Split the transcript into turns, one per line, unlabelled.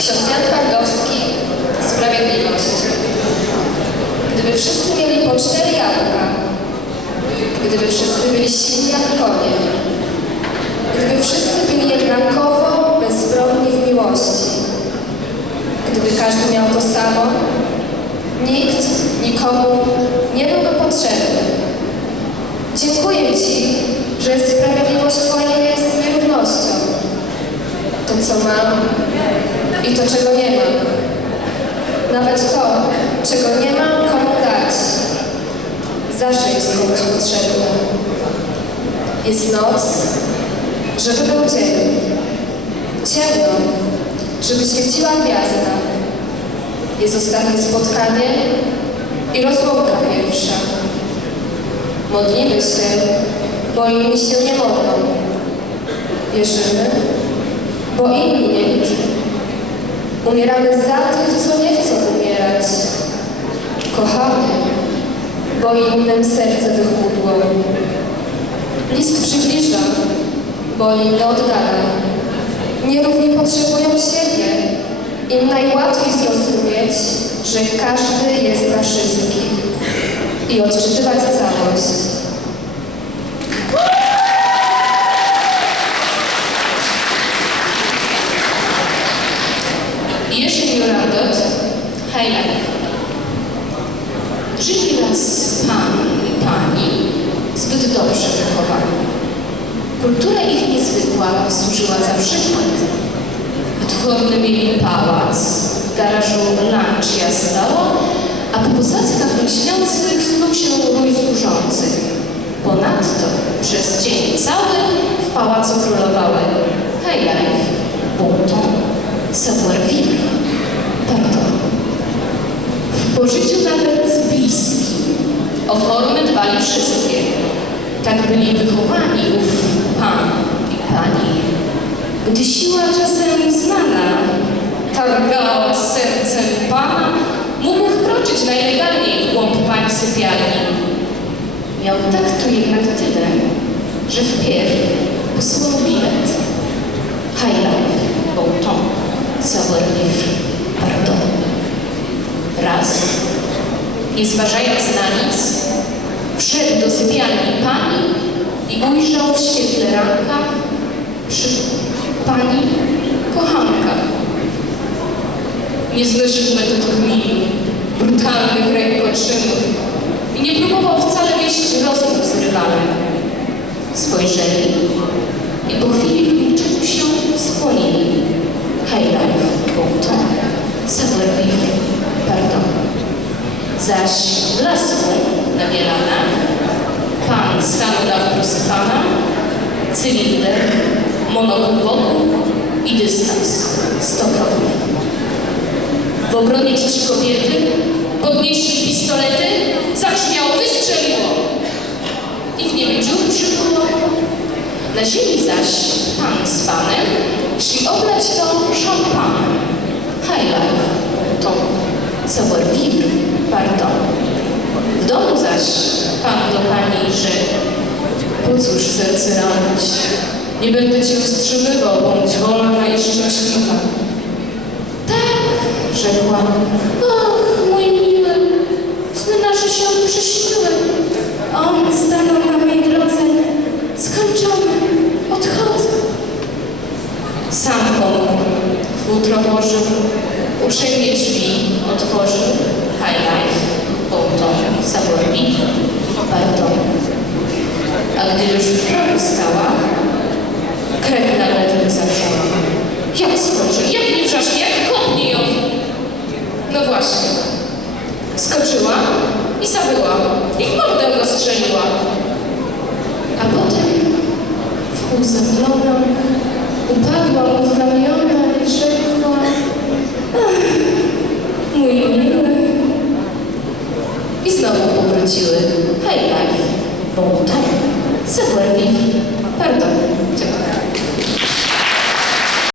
Ksiądz Jan Twardowski, Sprawiedliwość. Gdyby wszyscy mieli po cztery jabłka, gdyby wszyscy byli silni jak konie, gdyby wszyscy byli jednakowo bezbronni w miłości, gdyby każdy miał to samo, nikt nikomu nie byłby potrzebny. Dziękuję Ci, że sprawiedliwość Twoja jest nierównością. To, co mam i to, czego nie mam. Nawet to, czego nie mam komu dać, zawsze jest komuś potrzebne. Jest noc, żeby był dzień. Ciemno, żeby świeciła gwiazda. Jest ostatnie spotkanie i rozłąka pierwsza. Modlimy się, bo inni się nie modlą. Wierzymy, bo inni nie wierzą. Umieramy za tych, co nie chcą umierać. Kochamy, bo innym serce wychudło. List przybliża, bo inny oddala. Nierównie potrzebują siebie. Im najłatwiej zrozumieć, że każdy jest dla wszystkich i odczytywać całość.
Jerzy Jurandot, Highlight. Żyli raz pan i pani zbyt dobrze wychowani. Kultura ich niezwykła służyła za przykład. Wytworny mieli pałac, w garażu lancia stała, a po posadzkach lśniących snuł się rój służących. Ponadto przez dzień cały w pałacu królowały Bolton, savoir-vivre, pardon. W pożyciu nawet bliskim o formę dbali wszystkie. Tak byli wychowani ów pan i pani. Gdy siła czasem znana targała sercem pana, mógł wkroczyć najlegalniej w głąb pań sypialni. Miał tak tu jednak tyle, że wpierw posłał bilet. High life, savoir-vivre, pardon. Raz, nie zważając na nic, wszedł do sypialni pani i ujrzał w świetle ranka przy pani kochanka. Nie znosił metod chmili, brutalnych rękoczynów i nie próbował wcale wieść rozmów z rywalem. Spojrzeli i po chwili w milczeniu się skłonili. Hej, life, Bolton, savoir-vivre, pardon. Zaś w lasku nawielana pan stanął na wprost pana, cylinder, monokul wokół i dystans stokowy. W obronie trzy kobiety podnieśli pistolety, zabrzmiało, wystrzeliło i w niebie dziur przybyło. Na ziemi zaś pan z panem szli oblać to szampanem. Highlife, to savoir-vivre, W domu zaś pan do pani rzekł, po cóż serce ranić? Nie będę cię wstrzymywał, bądź wolna i szczęśliwa. Tak, rzekła. Och, mój miły, sny nasze się przyśniły. On stanął na mojej drodze, skończony, odchodzę. Sam pomógł, futro włożył, uprzejmie drzwi otworzył bo to zabornik, pardon. A gdy już w prawie stała, krew nagle tym zaczęła. Jak skoczy, jak nie wrzaśnie, jak kopnie ją. No właśnie. Skoczyła i zabyła. I w mordę go strzeliła. A potem wpół zaglądam, upadła mu w ramiona i rzekła Ach, mój i znowu powróciły. Hey Life, tak. Bonton, tak. Silverleaf, Pardon, Dziękuję.